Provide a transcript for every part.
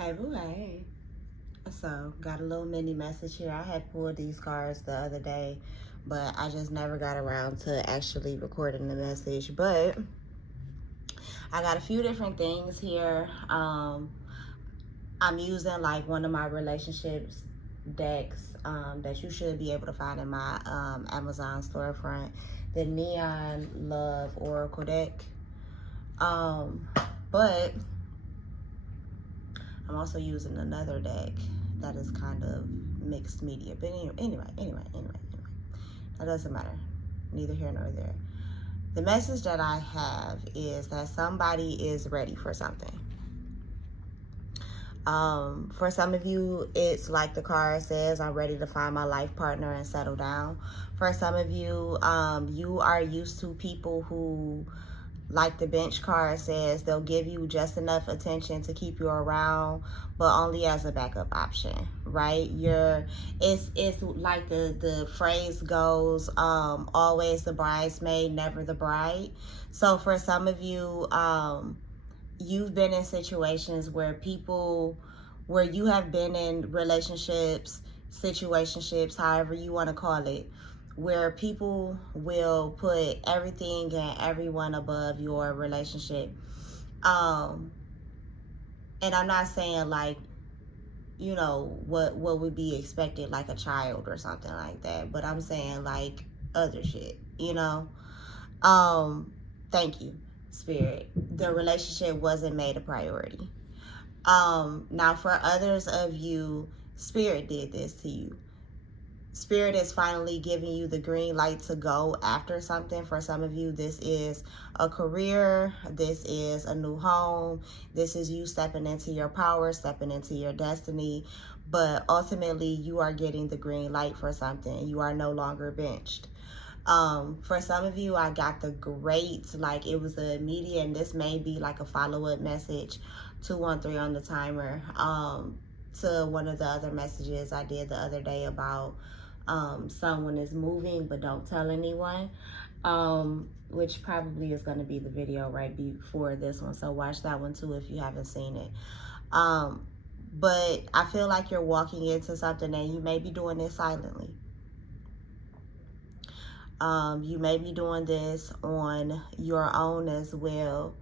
Hey, boo, hey. So, got a little mini message here. I had pulled these cards the other day, but I just never got around to actually recording the message. But I got a few different things here. I'm using like one of my relationships decks that you should be able to find in my Amazon storefront, the Neon Love Oracle deck. Um, but I'm also using another deck that is kind of mixed media. But anyway. That doesn't matter. Neither here nor there. The message that I have is that somebody is ready for something. For some of you, it's like the card says, I'm ready to find my life partner and settle down. For some of you, you are used to people who, like the bench card says, they'll give you just enough attention to keep you around, but only as a backup option, right? It's like the phrase goes, always the bridesmaid, never the bride. So for some of you, you've been in situations where you have been in relationships, situationships, however you want to call it, where people will put everything and everyone above your relationship. And I'm not saying like, what would be expected, like a child or something like that, but I'm saying like other shit. Thank you, Spirit. The relationship wasn't made a priority. Now for others of you, Spirit did this to you. Spirit is finally giving you the green light to go after something. For some of you, this is a career. This is a new home. This is you stepping into your power, stepping into your destiny. But ultimately, you are getting the green light for something. You are no longer benched. For some of you, I got the great, like it was the immediate, and this may be like a follow-up message, 213 on the timer, to one of the other messages I did the other day about someone is moving but don't tell anyone, which probably is going to be the video right before this one, so watch that one too if you haven't seen it. But I feel like you're walking into something and you may be doing this silently. You may be doing this on your own as well.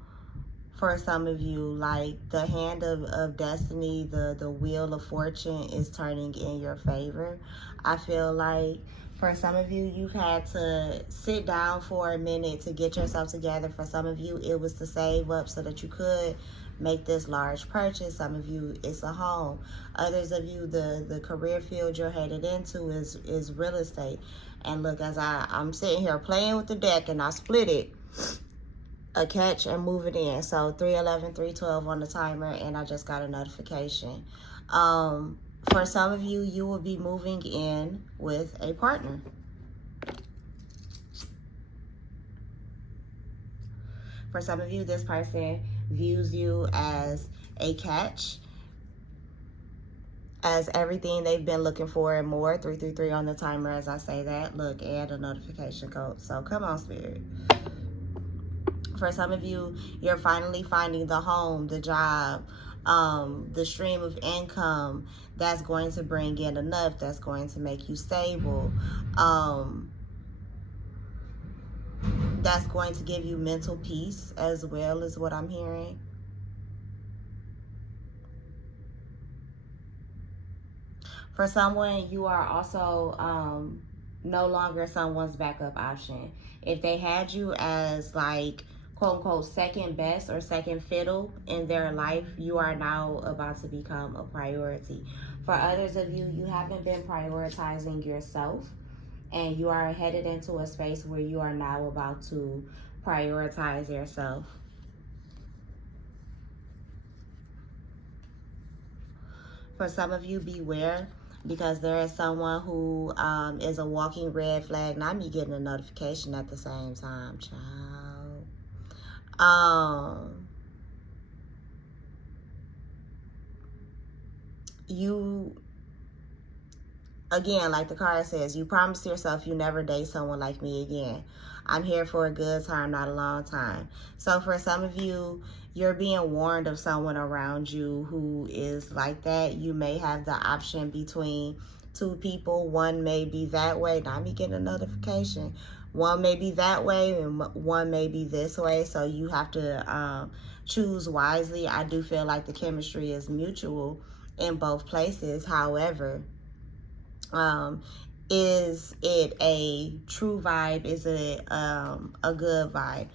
For some of you, like the hand of destiny, the wheel of fortune is turning in your favor. I feel like for some of you, you've had to sit down for a minute to get yourself together. For some of you, it was to save up so that you could make this large purchase. Some of you, it's a home. Others of you, the career field you're headed into is real estate. And look, as I'm sitting here playing with the deck and I split it, a catch and move it in. So 311, 312 on the timer, and I just got a notification. For some of you, you will be moving in with a partner. For some of you, this person views you as a catch, as everything they've been looking for and more. 333 on the timer as I say that. Look, add a notification code. So come on, Spirit. For some of you, you're finally finding the home, the job, the stream of income that's going to bring in enough, that's going to make you stable, that's going to give you mental peace as well, is what I'm hearing. For someone, you are also no longer someone's backup option. If they had you as like quote unquote second best or second fiddle in their life, you are now about to become a priority. For others of you, you haven't been prioritizing yourself, and you are headed into a space where you are now about to prioritize yourself. For some of you, beware, because there is someone who is a walking red flag. Not me getting a notification at the same time, child. You again, like the card says, you promised yourself you never date someone like me again. I'm here for a good time, not a long time. So for some of you, you're being warned of someone around you who is like that. You may have the option between two people. One may be that way. Now me getting a notification. One may be that way and one may be this way. So you have to choose wisely. I do feel like the chemistry is mutual in both places. However, is it a true vibe? Is it a good vibe?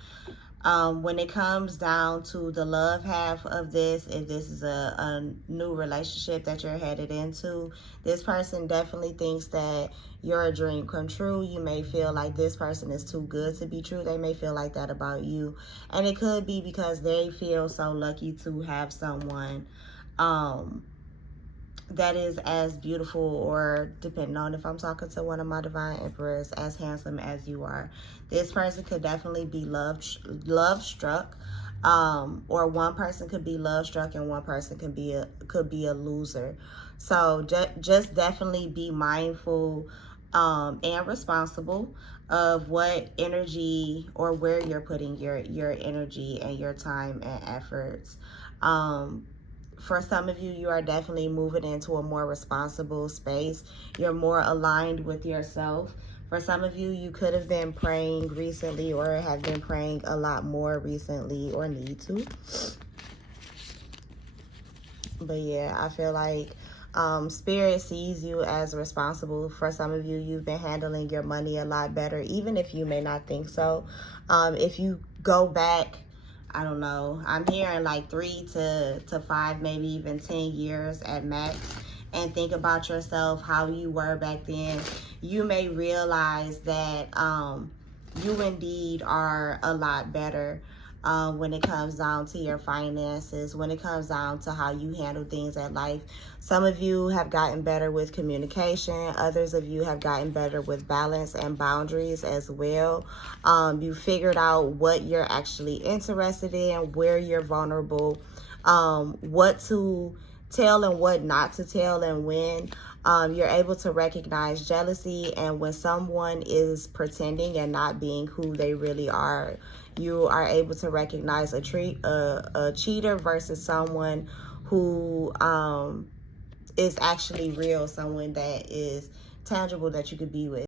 When it comes down to the love half of this, if this is a new relationship that you're headed into, this person definitely thinks that you're a dream come true. You may feel like this person is too good to be true. They may feel like that about you. And it could be because they feel so lucky to have someone that is as beautiful, or depending on if I'm talking to one of my divine emperors, as handsome as you are. This person could definitely be love struck, or one person could be love struck and one person could be a loser. So just definitely be mindful and responsible of what energy or where you're putting your energy and your time and efforts. For some of you, you are definitely moving into a more responsible space. You're more aligned with yourself. For some of you, you could have been praying recently or have been praying a lot more recently or need to. But yeah, I feel like Spirit sees you as responsible. For some of you, you've been handling your money a lot better, even if you may not think so. If you go back, I don't know, I'm hearing like 3 to 5, maybe even 10 years at max, and think about yourself, how you were back then, you may realize that you indeed are a lot better when it comes down to your finances, when it comes down to how you handle things at life. Some of you have gotten better with communication. Others of you have gotten better with balance and boundaries as well. You figured out what you're actually interested in, where you're vulnerable, what to tell and what not to tell, and when. You're able to recognize jealousy, and when someone is pretending and not being who they really are. You are able to recognize a cheater versus someone who is actually real, someone that is tangible that you could be with.